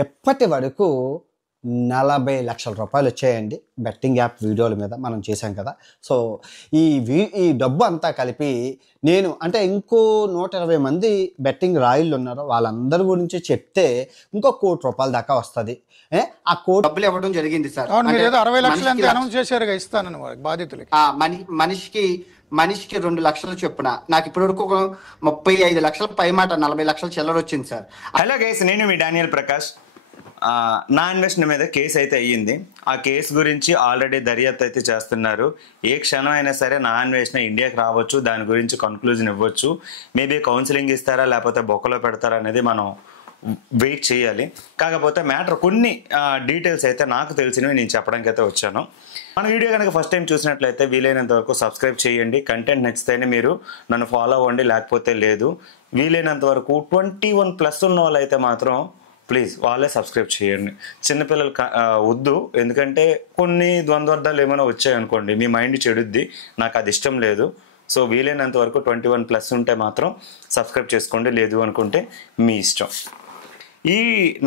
ఎప్పటి వరకు 40,00,000 రూపాయలు వచ్చాయండి బెట్టింగ్ యాప్ వీడియోల మీద మనం చేశాం కదా. సో, ఈ డబ్బు అంతా కలిపి నేను అంటే ఇంకో 120 మంది బెట్టింగ్ రాయుళ్ళు ఉన్నారో వాళ్ళందరి గురించి చెప్తే ఇంకో ₹1,00,00,000 దాకా వస్తది. ఆ కోటి డబ్బులు ఇవ్వడం జరిగింది సార్. అవును, మీరు ఏదో 60 లక్షలు ఎంత అనౌన్స్ చేశారుగా ఇస్తానని బాధితులకి. మనిషికి 2 లక్షలు చొప్పున నాకు ఇప్పటి వరకు 35 లక్షల పై మాట 40 లక్షల చిల్లర వచ్చింది సార్. హలో గైస్, నేను మీ డానియల్ ప్రకాష్. నా ఇన్వెస్ట్మెంట్ మీద కేసు అయితే అయ్యింది. ఆ కేసు గురించి ఆల్రెడీ దర్యాప్తు అయితే చేస్తున్నారు. ఏ క్షణం అయినా సరే నా ఇన్వెస్ట్మెంట్ ఇండియాకి రావచ్చు, దాని గురించి కన్క్లూజన్ ఇవ్వచ్చు. మేబీ కౌన్సిలింగ్ ఇస్తారా లేకపోతే బొక్కలో పెడతారా అనేది మనం వెయిట్ చేయాలి. కాకపోతే మ్యాటర్ కొన్ని డీటెయిల్స్ అయితే నాకు తెలిసినవి నేను చెప్పడానికి అయితే వచ్చాను. మన వీడియో కనుక ఫస్ట్ టైం చూసినట్లయితే వీలైనంత వరకు సబ్స్క్రైబ్ చేయండి. కంటెంట్ నచ్చితేనే మీరు నన్ను ఫాలో అవ్వండి, లేకపోతే లేదు. వీలైనంత వరకు 21+ ఉన్న వాళ్ళు అయితే మాత్రం ప్లీజ్ వాళ్ళే సబ్స్క్రైబ్ చేయండి. చిన్నపిల్లలు వద్దు, ఎందుకంటే కొన్ని ద్వంద్వార్థాలు ఏమైనా వచ్చాయనుకోండి మీ మైండ్ చెడుద్ది. నాకు అది ఇష్టం లేదు. సో వీలైనంత వరకు 21+ ఉంటే మాత్రం సబ్స్క్రైబ్ చేసుకోండి, లేదు అనుకుంటే మీ ఇష్టం. ఈ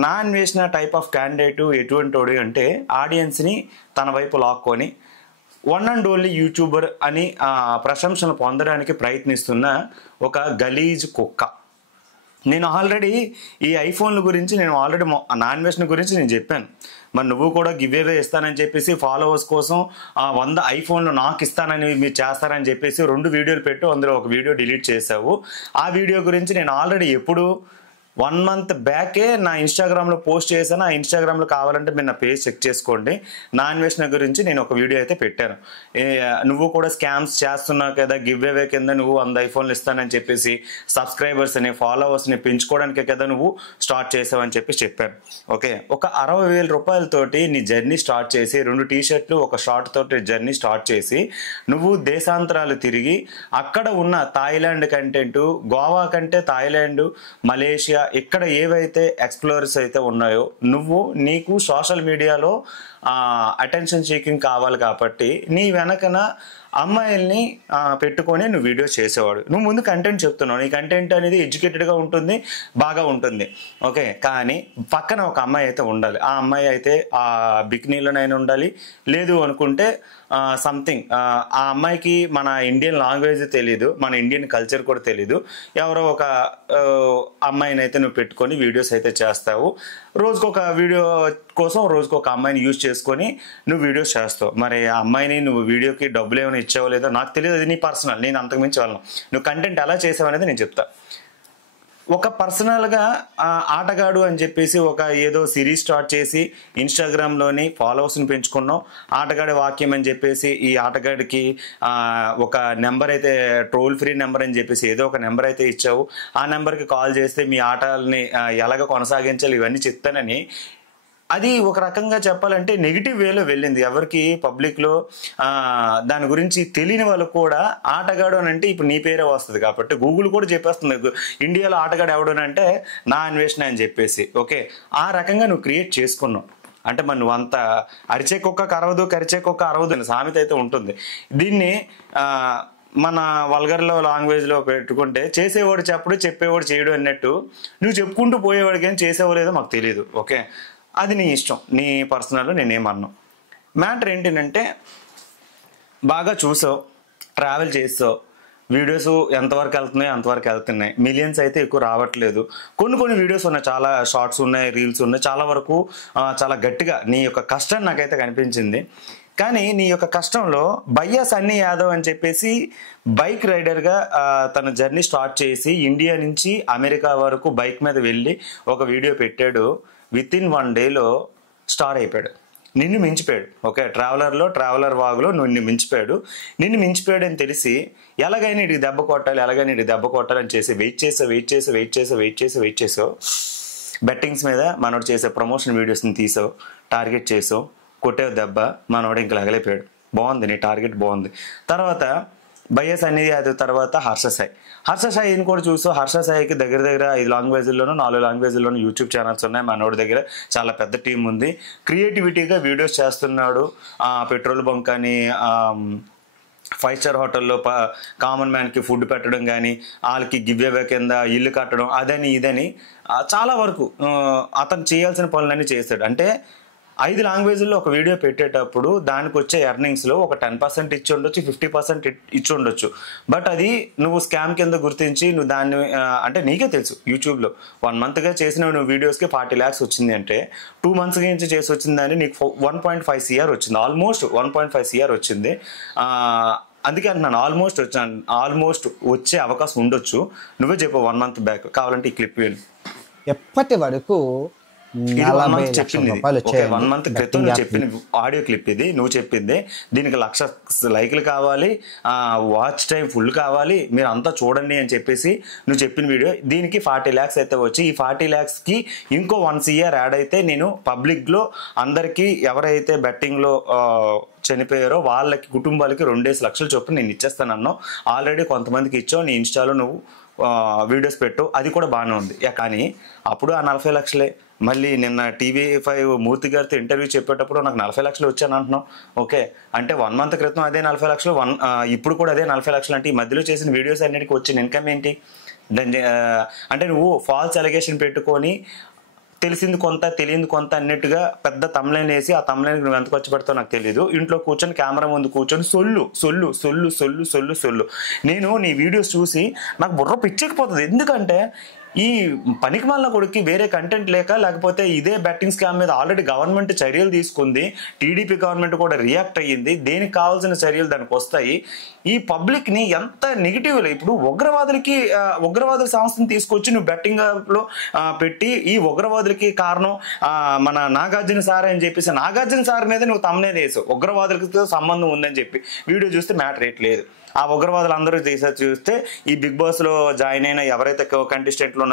నా అన్వేషణ టైప్ ఆఫ్ క్యాండిడేట్ ఎటువంటివాడు అంటే ఆడియన్స్ని తన వైపు లాక్కొని వన్ అండ్ ఓన్లీ యూట్యూబర్ అని ప్రశంసలు పొందడానికి ప్రయత్నిస్తున్న ఒక గలీజ్ కుక్క. నేను ఆల్రెడీ ఈ ఐఫోన్ల గురించి నా ఇన్వెస్ట్మెంట్ గురించి నేను చెప్పాను. మరి నువ్వు కూడా గివ్ అవే ఇస్తానని చెప్పేసి ఫాలోవర్స్ కోసం 100 ఐఫోన్లు నాకు ఇస్తానని మీరు చేస్తారని చెప్పేసి 2 వీడియోలు పెట్టు, అందులో ఒక వీడియో డిలీట్ చేసావు. ఆ వీడియో గురించి నేను ఆల్రెడీ 1 మంత్ బ్యాకే నా ఇన్స్టాగ్రామ్లో పోస్ట్ చేశాను. ఆ ఇన్స్టాగ్రామ్లో కావాలంటే మీరు నా పేజ్ చెక్ చేసుకోండి. నా ఇన్వెస్ట్మెంట్ గురించి నేను ఒక వీడియో అయితే పెట్టాను. నువ్వు కూడా స్కామ్స్ చేస్తున్నావు కదా, గివ్ అవే కింద నువ్వు 100 ఐఫోన్లు ఇస్తానని చెప్పేసి సబ్స్క్రైబర్స్ని ఫాలోవర్స్ని పెంచుకోవడానికే కదా నువ్వు స్టార్ట్ చేసావని చెప్పి చెప్పాను. ఓకే, ఒక 60,000 రూపాయలతోటి నీ జర్నీ స్టార్ట్ చేసి 2 టీ-షర్ట్లు ఒక షార్ట్ తోటి జర్నీ స్టార్ట్ చేసి నువ్వు దేశాంతరాలు తిరిగి అక్కడ ఉన్న థాయిలాండ్ కంటెంట్, గోవా కంటే థాయిలాండ్, మలేషియా ఇక్కడ ఏవైతే ఎక్స్ప్లోరర్స్ అయితే ఉన్నాయో నీకు సోషల్ మీడియాలో అటెన్షన్ సీకింగ్ కావాలి కాబట్టి నీ వెనకన అమ్మాయిల్ని పెట్టుకొని నువ్వు వీడియో చేసేవాడు. నువ్వు ముందు కంటెంట్ చెప్తున్నావు, నీ కంటెంట్ అనేది ఎడ్యుకేటెడ్గా ఉంటుంది, బాగా ఉంటుంది. ఓకే, కానీ పక్కన ఒక అమ్మాయి అయితే ఉండాలి. ఆ అమ్మాయి అయితే ఆ బికినీలోనైనా ఉండాలి, లేదు అనుకుంటే సంథింగ్ ఆ అమ్మాయికి మన ఇండియన్ లాంగ్వేజ్ తెలీదు, మన ఇండియన్ కల్చర్ కూడా తెలీదు. ఎవరో ఒక అమ్మాయిని అయితే నువ్వు పెట్టుకొని వీడియోస్ అయితే చేస్తావు. రోజుకొక వీడియో కోసం రోజుకొక అమ్మాయిని యూజ్ చేసుకొని నువ్వు వీడియోస్ చేస్తావు. మరి ఆ అమ్మాయిని నువ్వు వీడియోకి డబ్బులు ఏమైనా ఇచ్చావో లేదో నాకు తెలియదు, అది నీ పర్సనల్. నేను అంతకుమించి వాళ్ళను నువ్వు కంటెంట్ ఎలా చేసావు అనేది నేను చెప్తా. ఒక పర్సనల్గా ఆటగాడు అని చెప్పేసి ఏదో సిరీస్ స్టార్ట్ చేసి ఇన్స్టాగ్రామ్లోని ఫాలోవర్స్ని పెంచుకున్నావు. ఆటగాడి వాక్యం అని చెప్పేసి ఈ ఆటగాడికి ఒక నెంబర్ అయితే ట్రోల్ ఫ్రీ నెంబర్ అని చెప్పేసి ఏదో ఒక నెంబర్ అయితే ఇచ్చావు. ఆ నెంబర్కి కాల్ చేస్తే మీ ఆటల్ని ఎలాగ కొనసాగించాలి ఇవన్నీ చెప్తానని అది ఒక రకంగా చెప్పాలంటే నెగిటివ్ వేలో వెళ్ళింది. ఎవరికి పబ్లిక్లో దాని గురించి తెలియని వాళ్ళు కూడా ఆటగాడు అని అంటే ఇప్పుడు నీ పేరే వస్తుంది కాబట్టి గూగుల్ కూడా చెప్పేస్తుంది ఇండియాలో ఆటగాడు ఎవడనంటే నా అన్వేషణ అని చెప్పేసి. ఓకే, ఆ రకంగా నువ్వు క్రియేట్ చేసుకున్నావు. అంటే మరి నువ్వు అంత అరిచే కుక్క కరవదు, కరిచే కుక్క అరవదు అని సామెత అయితే ఉంటుంది. దీన్ని మన వల్గర్లో లాంగ్వేజ్లో పెట్టుకుంటే చేసేవాడు చెప్పడు, చెప్పేవాడు చేయడు అన్నట్టు నువ్వు చెప్పుకుంటూ పోయేవాడికి ఏం చేసేవాడు లేదో మాకు తెలియదు. ఓకే, అది నీ ఇష్టం, నీ పర్సనల్, నేనేమన్నా. మ్యాటర్ ఏంటంటే బాగా చూసావు, ట్రావెల్ చేసావు, వీడియోస్ ఎంతవరకు వెళ్తున్నాయి అంతవరకు వెళ్తున్నాయి. మిలియన్స్ అయితే ఎక్కువ రావట్లేదు. కొన్ని వీడియోస్ ఉన్నాయి, చాలా షార్ట్స్ ఉన్నాయి, రీల్స్ ఉన్నాయి. చాలా వరకు చాలా గట్టిగా నీ యొక్క కష్టం నాకైతే కనిపించింది. కానీ నీ యొక్క కష్టంలో భయ్యా సన్నీ యాదవ్ అని చెప్పేసి బైక్ రైడర్గా తన జర్నీ స్టార్ట్ చేసి ఇండియా నుంచి అమెరికా వరకు బైక్ మీద వెళ్ళి ఒక వీడియో పెట్టాడు. వితిన్ 1 డేలో స్టార్ అయిపోయాడు, నిన్ను మించిపోయాడు. ఓకే, ట్రావెలర్ వాగులో నిన్ను మించిపోయాడు అని తెలిసి ఎలాగైనా ఇటు దెబ్బ కొట్టాలి అని చేసి వెయిట్ చేసావు. బెట్టింగ్స్ మీద మనోడు చేసే ప్రమోషన్ వీడియోస్ని తీసావు, టార్గెట్ చేసావు, కొట్టావు దెబ్బ, మనోడు ఇంకా లగలిపోయాడు. బాగుంది, నీ టార్గెట్ బాగుంది. తర్వాత భయ్యా సన్నీ యాదవ్ తర్వాత హర్ష సాయిని కూడా చూసావు. హర్ష సాయికి దగ్గర 5 లాంగ్వేజ్లోనూ 4 లాంగ్వేజ్లోనూ యూట్యూబ్ ఛానల్స్ ఉన్నాయి. మనోడి దగ్గర చాలా పెద్ద టీం ఉంది. క్రియేటివిటీగా వీడియోస్ చేస్తున్నాడు. పెట్రోల్ బంక్ అని 5 స్టార్ హోటల్లో కామన్ మ్యాన్కి ఫుడ్ పెట్టడం కానీ, వాళ్ళకి గివ్ అవే కింద ఇల్లు కట్టడం, అదని ఇదని చాలా వరకు అతను చేయాల్సిన పనులన్నీ చేస్తాడు. అంటే 5 లాంగ్వేజ్లో ఒక వీడియో పెట్టేటప్పుడు దానికి వచ్చే ఎర్నింగ్స్లో ఒక 10% ఇచ్చి ఉండొచ్చు, 50% ఇచ్చి ఉండొచ్చు. బట్ అది నువ్వు స్కామ్ కింద గుర్తించి నువ్వు దాన్ని అంటే నీకే తెలుసు, యూట్యూబ్లో 1 మంత్గా చేసిన నువ్వు వీడియోస్కి 40 lakhs వచ్చింది అంటే 2 months నుంచి చేసి వచ్చిందని నీకు 1.5 CR వచ్చింది, ఆల్మోస్ట్ 1.5 CR వచ్చింది. అందుకే అంటున్నాను ఆల్మోస్ట్ వచ్చే అవకాశం ఉండొచ్చు. నువ్వే చెప్పు 1 month బ్యాక్, కావాలంటే ఈ క్లిప్ విను. ఎప్పటి వరకు 40 లక్షల రూపాయలు వచ్చాయి. 1 month క్రితం నువ్వు చెప్పిన ఆడియో క్లిప్ ఇది, నువ్వు చెప్పింది. దీనికి 1,00,000 లైక్లు కావాలి, వాచ్ టైం ఫుల్ కావాలి, మీరు అంతా చూడండి అని చెప్పేసి నువ్వు చెప్పిన వీడియో. దీనికి 40 lakhs అయితే వచ్చి, ఈ 40 lakhsకి ఇంకో 1 CR యాడ్ అయితే నేను పబ్లిక్లో అందరికీ ఎవరైతే బెట్టింగ్లో చనిపోయారో వాళ్ళకి కుటుంబాలకి 2 లక్షలు చొప్పున నేను ఇచ్చేస్తానన్నావు. ఆల్రెడీ కొంతమందికి ఇచ్చావు, నీ ఇన్స్టాలో నువ్వు వీడియోస్ పెట్టు, అది కూడా బాగానే ఉంది. కానీ అప్పుడు ఆ 40 లక్షలే. మళ్ళీ నిన్న TV5 మూర్తి గారితో ఇంటర్వ్యూ చెప్పేటప్పుడు నాకు 40 లక్షలు వచ్చాను అంటున్నావు. ఓకే, అంటే 1 month క్రితం అదే 40 లక్షలు, ఇప్పుడు కూడా అదే 40 లక్షలు. అంటే ఈ మధ్యలో చేసిన వీడియోస్ అన్నిటికీ వచ్చిన ఇన్కమ్ ఏంటి? అంటే నువ్వు ఫాల్స్ అలిగేషన్ పెట్టుకొని తెలిసింది కొంత తెలియంది కొంత అన్నట్టుగా పెద్ద తమ్లైన్ వేసి ఆ తమ్లైన్కి నువ్వు ఎంత ఖర్చు పెడతావు నాకు తెలియదు. ఇంట్లో కూర్చొని కెమెరా ముందు కూర్చొని సొల్లు. నేను నీ వీడియోస్ చూసి నాకు బుర్ర పిచ్చెక్కిపోతుంది. ఎందుకంటే ఈ పనికి మాలిన కొడుక్కి వేరే కంటెంట్ లేకపోతే ఇదే బెట్టింగ్ స్కామ్ మీద ఆల్రెడీ గవర్నమెంట్ చర్యలు తీసుకుంది, టీడీపీ గవర్నమెంట్ కూడా రియాక్ట్ అయ్యింది, దేనికి కావాల్సిన చర్యలు దానికి వస్తాయి. ఈ పబ్లిక్ని ఎంత నెగిటివ్లో ఇప్పుడు ఉగ్రవాదుల సంస్థను తీసుకొచ్చి నువ్వు బెట్టింగ్ లో పెట్టి ఈ ఉగ్రవాదులకి కారణం మన నాగార్జున సార్ అని చెప్పేసి నాగార్జున సార్ మీద నువ్వు తమ్నేది వేసావు. ఉగ్రవాదులతో సంబంధం ఉందని చెప్పి వీడియో చూస్తే మ్యాటర్ లేదు. ఆ ఉగ్రవాదులు అందరూ తీసేసి చూస్తే ఈ బిగ్ బాస్లో జాయిన్ అయిన ఎవరైతే కంటెస్టెంట్లు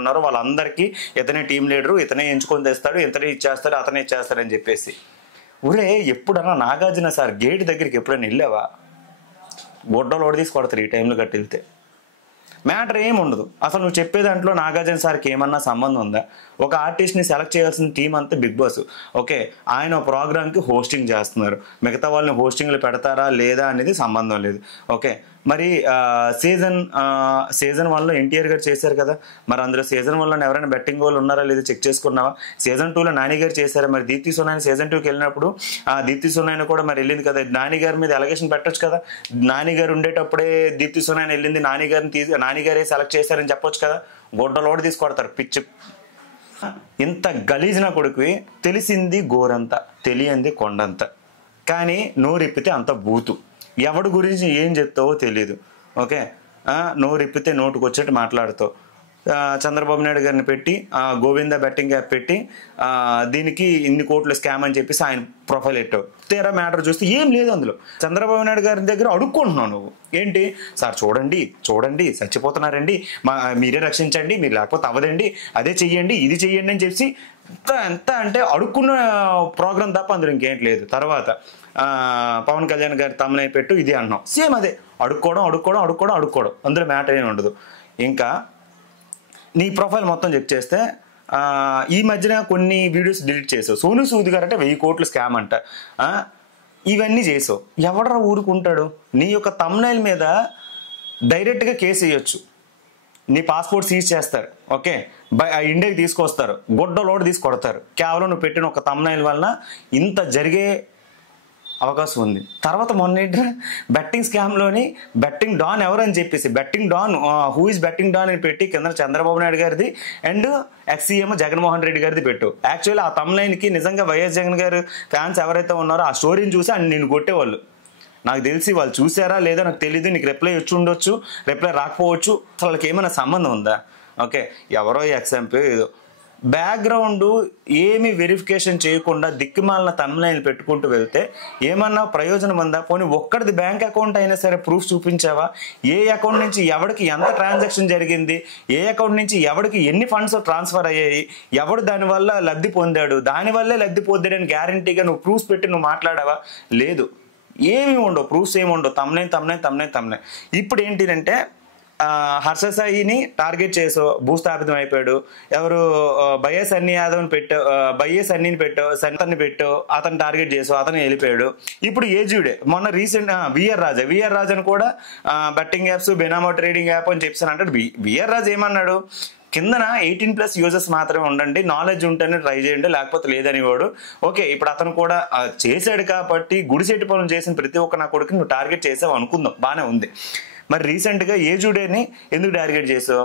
ఉన్నారో వాళ్ళందరికీ ఇతనే టీం లీడరు, ఇతనే ఎంచుకొని తెస్తాడు, ఇతనే ఇచ్చేస్తాడు, అతనే ఇచ్చేస్తాడని చెప్పేసి. ఒరే, ఎప్పుడన్నా నాగార్జున సార్ గేట్ దగ్గరికి ఎప్పుడైనా వెళ్ళావా? గొడ్డలు ఓడి కొడతారు ఈ టైంలో గట్టి వెళ్తే. మ్యాటర్ ఏమి ఉండదు అసలు. నువ్వు చెప్పే దాంట్లో నాగార్జున సార్కి ఏమన్నా సంబంధం ఉందా? ఒక ఆర్టిస్ట్ని సెలెక్ట్ చేయాల్సిన టీం అంతా బిగ్ బాస్. ఓకే, ఆయన ప్రోగ్రామ్కి హోస్టింగ్ చేస్తున్నారు, మిగతా వాళ్ళని హోస్టింగ్లు పెడతారా లేదా అనేది సంబంధం లేదు. ఓకే, మరి సీజన్ 1లో ఎన్టీఆర్ గారు చేశారు కదా, మరి అందులో సీజన్ 1లో ఎవరైనా బెట్టింగ్ వాళ్ళు ఉన్నారా లేదా చెక్ చేసుకున్నావా? సీజన్ 2లో నాని గారు చేశారా? మరి దీప్తి సునాయని సీజన్ 2కి వెళ్ళినప్పుడు దీప్తి సునాయని కూడా మరి వెళ్ళింది కదా, నాని గారి మీద ఎలిగేషన్ పెట్టొచ్చు కదా. నాని గారు ఉండేటప్పుడే దీప్తి సునాయని వెళ్ళింది, నాని గారే సెలెక్ట్ చేశారని చెప్పొచ్చు కదా. గొడ్డలోడు తీసుకొడతారు పిచ్చి. ఇంత గలీజ్ నా కొడుకువి, తెలిసింది గోరంత, తెలియంది కొండంత, కానీ నోరిప్పితే అంత బూతు. ఎవడి గురించి ఏం చెప్తావో తెలీదు. ఓకే, నోరిప్పితే నోటుకు వచ్చేట్టు మాట్లాడుతావు. చంద్రబాబు నాయుడు గారిని పెట్టి గోవింద బెట్టింగ్ యాప్ పెట్టి దీనికి ఇన్ని కోట్లు స్కామ్ అని చెప్పేసి ఆయన ప్రొఫైల్ పెట్టావు. తీరా మ్యాటర్ చూస్తే ఏం లేదు అందులో. చంద్రబాబు నాయుడు గారి దగ్గర అడుక్కుంటున్నావు నువ్వు. ఏంటి సార్ చూడండి చచ్చిపోతున్నారండి, మీరే రక్షించండి, మీరు లేకపోతే అవ్వదండి, అదే చెయ్యండి ఇది చెయ్యండి అని చెప్పి ఎంత అంటే అడుక్కున్న ప్రోగ్రామ్ తప్ప అందులో ఇంకేం లేదు. తర్వాత పవన్ కళ్యాణ్ గారి తమ్ముని పెట్టు ఇది అన్నావు, సేమ్ అదే అడుక్కోవడం, అందులో మ్యాటర్ ఏమి ఉండదు. ఇంకా నీ ప్రొఫైల్ మొత్తం చెక్ చేస్తే ఈ మధ్యన కొన్ని వీడియోస్ డిలీట్ చేసావు. సోను సూద్ గారు అంటే 1000 కోట్ల స్కామ్ అంట, ఇవన్నీ చేసావు. ఎవడరా ఊరుకుంటాడు? నీ యొక్క తమ్నైల్ మీద డైరెక్ట్గా కేసు వేయొచ్చు, నీ పాస్పోర్ట్ సీజ్ చేస్తారు. ఓకే, ఇండియాకి తీసుకొస్తారు, గొడ్డలోడు తీసుకొడతారు. కేవలం నువ్వు పెట్టిన ఒక తమ్నైల్ వలన ఇంత జరిగే అవకాశం ఉంది. తర్వాత మొన్న బెట్టింగ్ స్కామ్లోని బెట్టింగ్ డాన్ ఎవరని చెప్పేసి హూ ఇస్ బెట్టింగ్ డాన్ అని పెట్టి కింద చంద్రబాబు నాయుడు గారిది అండ్ ఎక్స్-సీఎం జగన్మోహన్ రెడ్డి గారిది పెట్టు. యాక్చువల్లీ ఆ తమ్లైన్కి నిజంగా వైఎస్ జగన్ గారు ఫ్యాన్స్ ఎవరైతే ఉన్నారో ఆ స్టోరీని చూసి అని నేను కొట్టేవాళ్ళు. నాకు తెలిసి వాళ్ళు చూసారా లేదా నాకు తెలీదు. నీకు రిప్లై వచ్చి ఉండొచ్చు, రిప్లై రాకపోవచ్చు, అసలు వాళ్ళకి ఏమైనా సంబంధం ఉందా? ఓకే, ఎవరో ఎగ్జాంపుల్ ఏదో బ్యాక్గ్రౌండ్ ఏమి వెరిఫికేషన్ చేయకుండా దిక్కుమాలిన తమ్లైన్ పెట్టుకుంటూ వెళ్తే ఏమన్నా ప్రయోజనం ఉందా? పోనీ ఒక్కడిది బ్యాంక్ అకౌంట్ అయినా సరే ప్రూఫ్ చూపించావా? ఏ అకౌంట్ నుంచి ఎవరికి ఎంత ట్రాన్సాక్షన్ జరిగింది, ఏ అకౌంట్ నుంచి ఎవరికి ఎన్ని ఫండ్స్ ట్రాన్స్ఫర్ అయ్యాయి, ఎవడు దానివల్ల లబ్ధి పొందాడు, దానివల్లే లబ్ధి పొందాడని గ్యారంటీగా నువ్వు ప్రూఫ్స్ పెట్టి నువ్వు మాట్లాడావా? లేదు, ఏమి ఉండవు, ప్రూఫ్స్ ఏమి ఉండవు. తమ్లైన్. ఇప్పుడు ఏంటిదంటే హర్ష సాయిని టార్గెట్ చేసో భూస్థాపితం అయిపోయాడు. ఎవరు బయ్యస్ అన్ని యాదవ్ని పెట్టావు, బయ్యస్ అన్నిని పెట్టావు, సంతన్ని పెట్టావు, అతను టార్గెట్ చేసావు, అతను వెళ్ళిపోయాడు. ఇప్పుడు ఏజుడే మొన్న రీసెంట్ విఆర్ రాజాని కూడా బెట్టింగ్ యాప్స్ బెనామో ట్రేడింగ్ యాప్ అని చెప్పాను అంటాడు. విఆర్ రాజా ఏమన్నాడు, కిందన 18+ యూజర్స్ మాత్రమే ఉండండి, నాలెడ్జ్ ఉంటేనే ట్రై చేయండి, లేకపోతే లేదని వాడు. ఓకే, ఇప్పుడు అతను కూడా చేశాడు కాబట్టి గుడిసెట్టి పనులు చేసిన ప్రతి ఒక్క నా కొడుకుని నువ్వు టార్గెట్ చేసావు అనుకుందాం, బాగానే ఉంది. మరి రీసెంట్గా ఏజుడేని ఎందుకు టార్గెట్ చేసావు?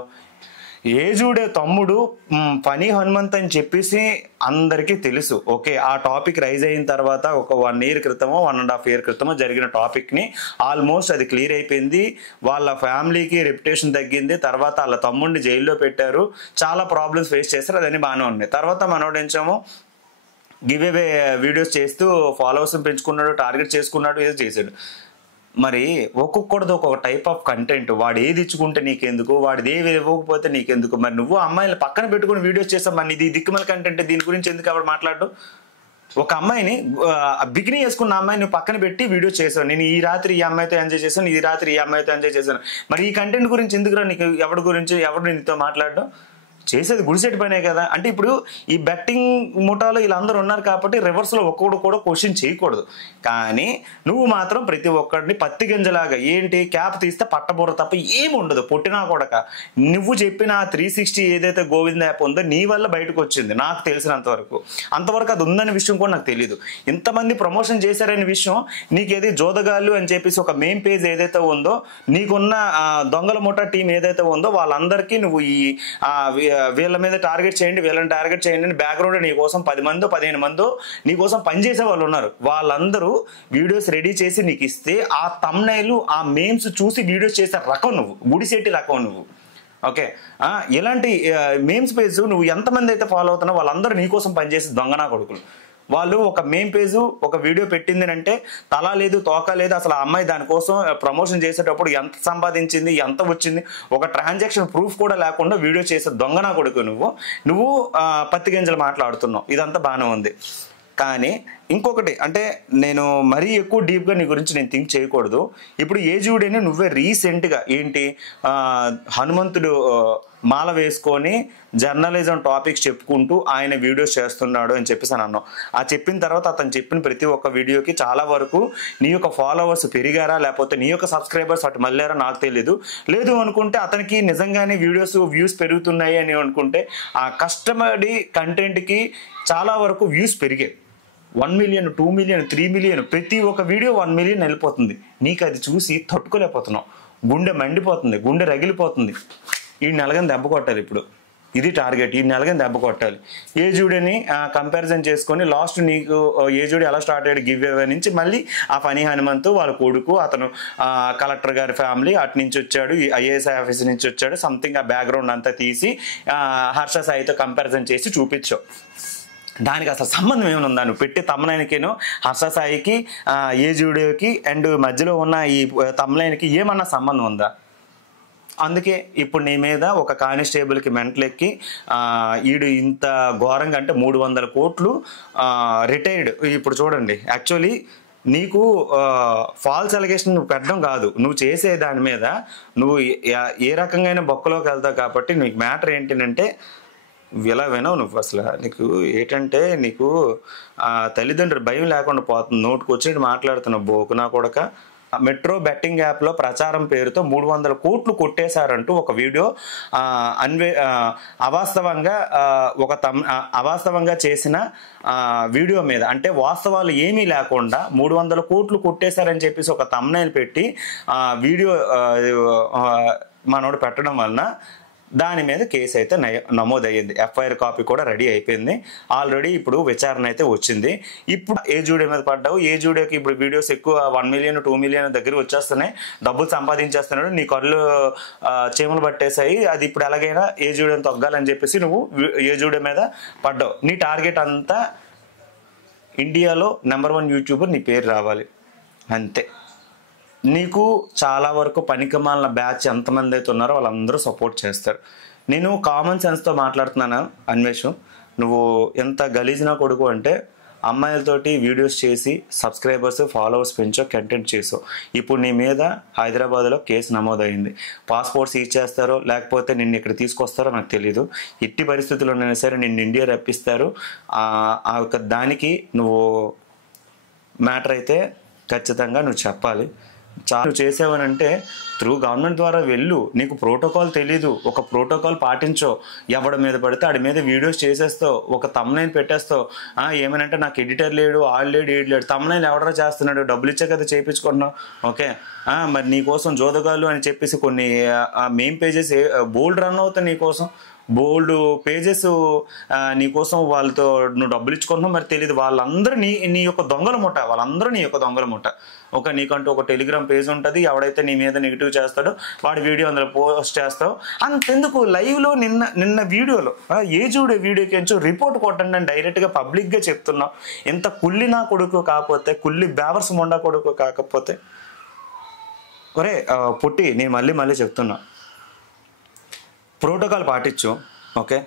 ఏజుడే తమ్ముడు ఫనీ హనుమంత్ అని చెప్పేసి అందరికీ తెలుసు. ఓకే, ఆ టాపిక్ రైజ్ అయిన తర్వాత ఒక 1 year క్రితమో 1.5 year క్రితమో జరిగిన టాపిక్ని ఆల్మోస్ట్ అది క్లియర్ అయిపోయింది. వాళ్ళ ఫ్యామిలీకి రెప్యుటేషన్ తగ్గింది. తర్వాత వాళ్ళ తమ్ముడిని జైల్లో పెట్టారు, చాలా ప్రాబ్లమ్స్ ఫేస్ చేస్తారు, అదని బాగానే ఉన్నాయి. తర్వాత మనోడు ఏంచాము గివ్ అవే వీడియోస్ చేస్తూ ఫాలోవర్స్ పెంచుకున్నాడు, టార్గెట్ చేసుకున్నాడు, ఏదో చేశాడు. మరి ఒక్కొక్కటిది ఒక్కొక్క టైప్ ఆఫ్ కంటెంట్. వాడు ఏది ఇచ్చుకుంటే నీకెందుకు, వాడిది ఏది ఇవ్వకపోతే నీకెందుకు? మరి నువ్వు అమ్మాయిని పక్కన పెట్టుకుని వీడియోస్ చేస్తావు, మరి ఇది దిక్కుమల కంటెంట్, దీని గురించి ఎందుకు ఆవిడ మాట్లాడు? ఒక అమ్మాయిని బికినీ వేసుకున్న అమ్మాయిని నువ్వు పక్కన పెట్టి వీడియో చేసావు, నేను ఈ రాత్రి ఈ అమ్మాయితో ఎంజాయ్ చేశాను, ఈ రాత్రి ఈ అమ్మాయితో ఎంజాయ్ చేశాను. మరి ఈ కంటెంట్ గురించి ఎందుకురా నీకు? ఎవరి గురించి ఎవరు నీతో మాట్లాడడం? చేసేది గుడిసెట్టి పనే కదా. అంటే ఇప్పుడు ఈ బెట్టింగ్ ముఠాలో వీళ్ళందరూ ఉన్నారు కాబట్టి రివర్స్లో ఒక్కొక్కడు కూడా క్వశ్చన్ చేయకూడదు. కానీ నువ్వు మాత్రం ప్రతి ఒక్కడిని పత్తి గింజలాగా ఏంటి క్యాప్ తీస్తే పట్టబుర్ర తప్ప ఏమి ఉండదు. పొట్టినా కొడక నువ్వు చెప్పిన 360 ఏదైతే గోవింద యాప్ ఉందో నీ వల్ల బయటకు వచ్చింది నాకు తెలిసినంతవరకు. అంతవరకు అది ఉందనే విషయం కూడా నాకు తెలియదు. ఇంతమంది ప్రమోషన్ చేశారనే విషయం నీకేది జోదగాళ్ళు అని చెప్పేసి ఒక మెయిన్ పేజ్ ఏదైతే ఉందో, నీకున్న దొంగల ముఠా టీం ఏదైతే ఉందో వాళ్ళందరికీ నువ్వు ఈ వీళ్ళ మీద టార్గెట్ చేయండి, వీళ్ళని టార్గెట్ చేయండి అని బ్యాక్గ్రౌండ్ నీ కోసం 10 మందో 15 మందో నీ కోసం పనిచేసే వాళ్ళు ఉన్నారు. వాళ్ళందరూ వీడియోస్ రెడీ చేసి నీకు ఇస్తే ఆ థంబ్నైల్ ఆ మేమ్స్ చూసి వీడియోస్ చేసే రకం నువ్వు, గుడిసెట్టి రకం నువ్వు. ఓకే, ఇలాంటి మేమ్స్ పేజ్ నువ్వు ఎంతమంది అయితే ఫాలో అవుతున్నావు వాళ్ళందరూ నీకోసం పనిచేసే దొంగనా కొడుకులు. వాళ్ళు ఒక మెయిన్ పేజు ఒక వీడియో పెట్టింది అంటే తల లేదు తోక లేదు, అసలు ఆ అమ్మాయి దానికోసం ప్రమోషన్ చేసేటప్పుడు ఎంత సంపాదించింది ఎంత వచ్చింది ఒక ట్రాన్సాక్షన్ ప్రూఫ్ కూడా లేకుండా వీడియో చేసే దొంగనా కొడుకు నువ్వు పత్తి గింజలు మాట్లాడుతున్నావు. ఇదంతా బాగానే ఉంది. కానీ ఇంకొకటి అంటే నేను మరీ ఎక్కువ డీప్గా నీ గురించి నేను థింక్ చేయకూడదు. ఇప్పుడు ఏజుడేని నువ్వే రీసెంట్గా ఏంటి హనుమంతుడు మాల వేసుకొని జర్నలిజం టాపిక్స్ చెప్పుకుంటూ ఆయన వీడియోస్ చేస్తున్నాడు అని చెప్పేసి అని అన్నావు. ఆ చెప్పిన తర్వాత అతను చెప్పిన ప్రతి ఒక్క వీడియోకి చాలా వరకు నీ యొక్క ఫాలోవర్స్ పెరిగారా లేకపోతే నీ యొక్క సబ్స్క్రైబర్స్ అటు మళ్ళారా నాకు తెలియదు. లేదు అనుకుంటే అతనికి నిజంగానే వ్యూస్ పెరుగుతున్నాయి అని అనుకుంటే ఆ కస్టమర్డి కంటెంట్కి చాలా వరకు వ్యూస్ పెరిగాయి. 1 million 2 million 3 million ప్రతి ఒక్క వీడియో 1 million వెళ్ళిపోతుంది. నీకు అది చూసి తట్టుకోలేకపోతున్నావు, గుండె మండిపోతుంది, గుండె రగిలిపోతుంది. ఈ నెలగని దెబ్బ కొట్టాలి. ఇప్పుడు ఇది టార్గెట్, ఈ నెలగని దెబ్బ కొట్టాలి. ఏజుడని కంపారిజన్ చేసుకొని లాస్ట్ నీకు ఏజుడి ఎలా స్టార్ట్ అయ్యాడు గివ్ అవే నుంచి మళ్ళీ ఆ ఫనీ హనుమంత్ వాళ్ళ కొడుకు అతను కలెక్టర్ గారి ఫ్యామిలీ అటు నుంచి వచ్చాడు, ఐఏఎస్ ఆఫీస్ నుంచి వచ్చాడు, సంథింగ్ ఆ బ్యాక్గ్రౌండ్ అంతా తీసి హర్ష సాయితో కంపారిజన్ చేసి చూపించావు. దానికి అసలు సంబంధం ఏమైనా నువ్వు పెట్టే తమ్లైన్కిను హర్ష సాయికి ఏజుడికి అండ్ మధ్యలో ఉన్న ఈ తమ్లైన్కి ఏమన్నా సంబంధం ఉందా? అందుకే ఇప్పుడు నీ మీద ఒక కానిస్టేబుల్కి మెంటలెక్కి ఈడు ఇంత ఘోరంగా అంటే 300 కోట్లు రిటైర్డ్. ఇప్పుడు చూడండి, యాక్చువల్లీ నీకు ఫాల్స్ అలిగేషన్ నువ్వు పెట్టడం కాదు, నువ్వు చేసే దాని మీద నువ్వు ఏ రకంగా బొక్కలోకి వెళ్తావు. కాబట్టి నీకు మ్యాటర్ ఏంటంటే ఇలా వినవు నువ్వు. అసలు నీకు ఏంటంటే నీకు తల్లిదండ్రులు భయం లేకుండా పోతుంది, నోటుకు వచ్చినట్టు మాట్లాడుతున్నావు బోకునా కొడక. మెట్రో బెట్టింగ్ యాప్లో ప్రచారం పేరుతో 300 కోట్లు కొట్టేశారంటూ ఒక వీడియో అవాస్తవంగా చేసిన వీడియో మీద అంటే వాస్తవాలు ఏమీ లేకుండా 300 కోట్లు కొట్టేశారని చెప్పేసి ఒక థంబ్నైల్ పెట్టి వీడియో మనోడు పెట్టడం వలన దాని మీద కేసు అయితే నమోదయ్యింది. ఎఫ్ఐఆర్ కాపీ కూడా రెడీ అయిపోయింది ఆల్రెడీ. ఇప్పుడు విచారణ అయితే వచ్చింది. ఇప్పుడు ఏజుడే మీద పడ్డావు. ఏజుడేకి ఇప్పుడు వీడియోస్ ఎక్కువ 1 million 2 million దగ్గర వచ్చేస్తున్నాయి, డబ్బులు సంపాదించేస్తున్నాడు, నీ కళ్ళు చీమలు పట్టేశాయి. అది ఇప్పుడు ఎలాగైనా ఏజుడేని తొగ్గాలని చెప్పేసి నువ్వు ఏజుడే మీద పడ్డావు. నీ టార్గెట్ అంతా ఇండియాలో నెంబర్ 1 యూట్యూబర్ నీ పేరు రావాలి అంతే. నీకు చాలా వరకు పనికిమాలిన బ్యాచ్ ఎంతమంది అయితే ఉన్నారో వాళ్ళందరూ సపోర్ట్ చేస్తారు. నేను కామన్ సెన్స్తో మాట్లాడుతున్నాను అన్వేష్. నువ్వు ఎంత గలీజ్నా కొడుకు అంటే అమ్మాయిలతోటి వీడియోస్ చేసి సబ్స్క్రైబర్స్ ఫాలోవర్స్ పెంచో కంటెంట్ చేసో ఇప్పుడు నీ మీద హైదరాబాద్లో కేసు నమోదైంది. పాస్పోర్ట్ సీజ్ చేస్తారో లేకపోతే నిన్ను ఇక్కడ తీసుకొస్తారో నాకు తెలీదు. ఎట్టి పరిస్థితుల్లో ఉన్నా సరే నిన్ను ఇండియా రప్పిస్తారు. ఆ యొక్క దానికి నువ్వు మ్యాటర్ అయితే ఖచ్చితంగా నువ్వు చెప్పాలి. నువ్వు చేసావనంటే త్రూ గవర్నమెంట్ ద్వారా వెళ్ళు. నీకు ప్రోటోకాల్ తెలీదు, ఒక ప్రోటోకాల్ పాటించో. ఎవడి మీద పడితే ఆడి మీద వీడియోస్ చేసేస్తావు, ఒక తమ్నైల్ పెట్టేస్తావు. ఏమనంటే నాకు ఎడిటర్ లేడు, ఆడు లేడు, ఏడు లేడు. తమ్నైల్ ఎవడరా చేస్తున్నాడు, డబ్బులు ఇచ్చే కదా చేయించుకుంటున్నావు. ఓకే, మరి నీకోసం జోదగాళ్ళు అని చెప్పేసి కొన్ని మెయిన్ పేజెస్ బోల్డ్ రన్ అవుతాయి నీకోసం. బోల్డ్ పేజెస్ నీకోసం వాళ్ళతో నువ్వు డబ్బులు ఇచ్చుకుంటున్నావు. మరి తెలియదు, వాళ్ళందరూ నీ యొక్క దొంగల ముఠ, వాళ్ళందరూ నీ యొక్క దొంగల ముఠ. ఒక నీకంటూ ఒక టెలిగ్రామ్ పేజ్ ఉంటుంది, ఎవడైతే నీ మీద నెగిటివ్ చేస్తాడో వాడి వీడియో అందులో పోస్ట్ చేస్తావు. అంతెందుకు లైవ్లో నిన్న వీడియోలో ఏజుడే వీడియోకి రిపోర్ట్ కొట్టండి అని డైరెక్ట్గా పబ్లిక్గా చెప్తున్నావు. ఎంత కుల్లి నా కొడుకు కాకపోతే, కుల్లి బేవర్స్ మొండా కొడుకు కాకపోతే. ఒరే పుట్టి, నేను మళ్ళీ చెప్తున్నా, ప్రోటోకాల్ పాటించు. ఓకే,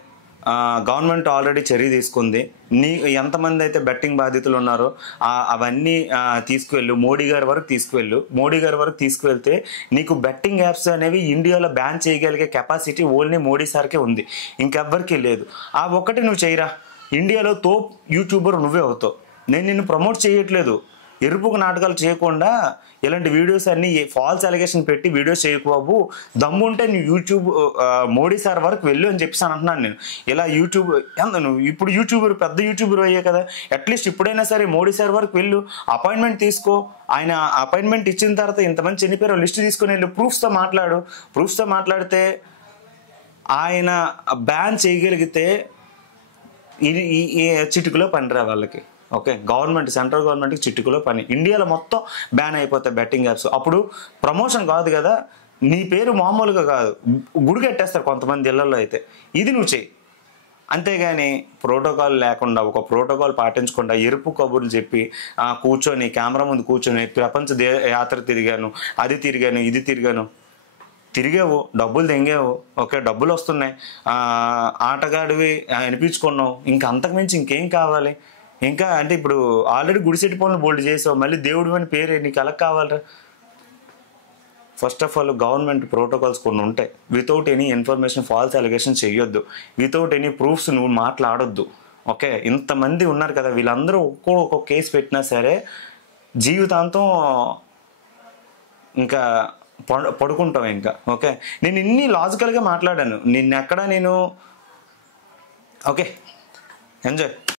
గవర్నమెంట్ ఆల్రెడీ చర్య తీసుకుంది. ఎంతమంది అయితే బెట్టింగ్ బాధితులు ఉన్నారో అవన్నీ తీసుకువెళ్ళు, మోడీ గారి వరకు తీసుకువెళ్ళు. మోడీ గారి వరకు తీసుకువెళ్తే నీకు బెట్టింగ్ యాప్స్ అనేవి ఇండియాలో బ్యాన్ చేయగలిగే కెపాసిటీ ఓన్లీ మోడీ సార్కే ఉంది, ఇంకెవ్వరికీ లేదు. ఆ ఒక్కటి నువ్వు చేయరా, ఇండియాలో తోప్ యూట్యూబర్ నువ్వే అవుతావు. నేను నిన్ను ప్రమోట్ చేయట్లేదు. ఎరుపుకు నాటకాలు చేయకుండా ఇలాంటి వీడియోస్ అన్ని ఫాల్స్ అలిగేషన్ పెట్టి వీడియోస్ చేయకు. దమ్ముంటే నువ్వు యూట్యూబ్ మోడీ సార్ వరకు వెళ్ళు అని చెప్పేసి అంటున్నాను నేను. ఇలా యూట్యూబ్ నువ్వు ఇప్పుడు యూట్యూబర్, పెద్ద యూట్యూబర్ అయ్యే కదా, అట్లీస్ట్ ఇప్పుడైనా సరే మోడీ సార్ వరకు వెళ్ళు, అపాయింట్మెంట్ తీసుకో. ఆయన అపాయింట్మెంట్ ఇచ్చిన తర్వాత ఇంతమంది చనిపోయారో లిస్ట్ తీసుకుని వెళ్ళు, ప్రూఫ్స్తో మాట్లాడు. ప్రూఫ్స్తో మాట్లాడితే ఆయన బ్యాన్ చేయగలిగితే ఈ చిటుకులో పనిరా వాళ్ళకి. ఓకే, గవర్నమెంట్, సెంట్రల్ గవర్నమెంట్కి చిట్టుకులో పని. ఇండియాలో మొత్తం బ్యాన్ అయిపోతాయి బెట్టింగ్ యాప్స్. అప్పుడు ప్రమోషన్ కాదు కదా, నీ పేరు మామూలుగా కాదు, గుడి కట్టేస్తారు కొంతమంది ఇళ్లలో అయితే. ఇది నువ్వు చెయ్యి. అంతేగాని ప్రోటోకాల్ లేకుండా, ఒక ప్రోటోకాల్ పాటించకుండా ఎరుపు కబుర్లు చెప్పి కూర్చొని కెమెరా ముందు కూర్చొని ప్రపంచ యాత్ర తిరిగాను, అది తిరిగాను, ఇది తిరిగాను. తిరిగావు, డబ్బులు తెంగావు. ఓకే, డబ్బులు వస్తున్నాయి, ఆటగాడివి అనిపించుకున్నావు. ఇంకా అంతకుమించి ఇంకేం కావాలి? ఇంకా అంటే ఇప్పుడు ఆల్రెడీ గుడిసెట్టి పనులు బోల్డ్ చేసావు, మళ్ళీ దేవుడు అని పేరు నీకు ఎలా కావాలరా? First of all government protocols కొన్ని ఉంటాయి. Without any information false allegation చేయొద్దు, వితౌట్ ఎనీ ప్రూఫ్స్ నువ్వు మాట్లాడొద్దు. ఓకే, ఇంతమంది ఉన్నారు కదా, వీళ్ళందరూ ఒక్కొక్క కేసు పెట్టినా సరే జీవితాంతం ఇంకా పడుకుంటాం ఇంకా. ఓకే, నేను ఇన్ని లాజికల్గా మాట్లాడాను, నిన్నెక్కడ నేను. Okay, enjoy.